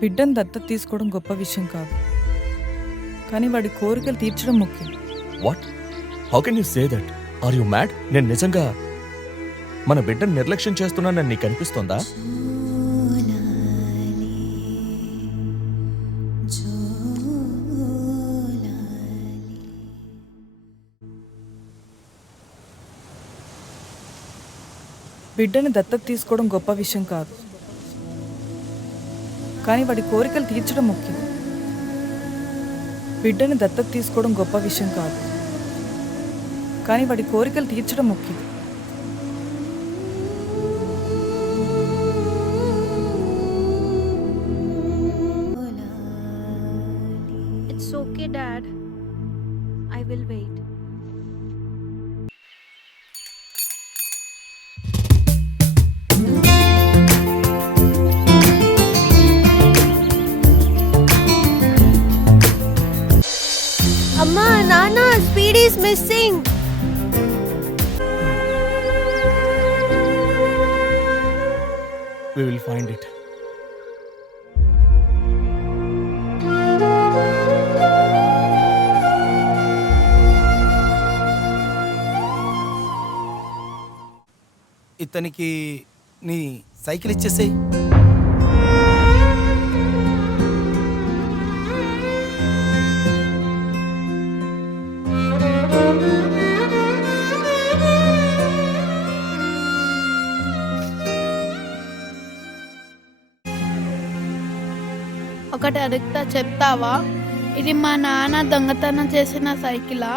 బిడ్డను దత్తత తీసుకోవడం గొప్ప విషయం కాదు, కానీ వాడి కోరికలు తీర్చడం ముఖ్యం. What? How can you say that? Are you mad? నేను నిజంగా మన బిడ్డను నిర్లక్ష్యం చేస్తున్నానని నీకు అనిపిస్తోందా? బిడ్డను దత్తత తీసుకోవడం గొప్ప విషయం కాదు, కానీ వాడి కోరికలు తీర్చడం ముఖ్యం. బిడ్డను దత్తత తీసుకోవడం గొప్ప విషయం కాదు, కానీ వాడి కోరికలు తీర్చడం ముఖ్యం. It's okay, Dad. I will wait. Amma, Nana, Speedy is missing. We will find it. ఇతనికి నీ సైకిల్ ఇచ్చేసేయ్. ఒకటి అడుగుతా, చెప్తావా? ఇది మా నాన్న దొంగతనం చేసిన సైకిలా?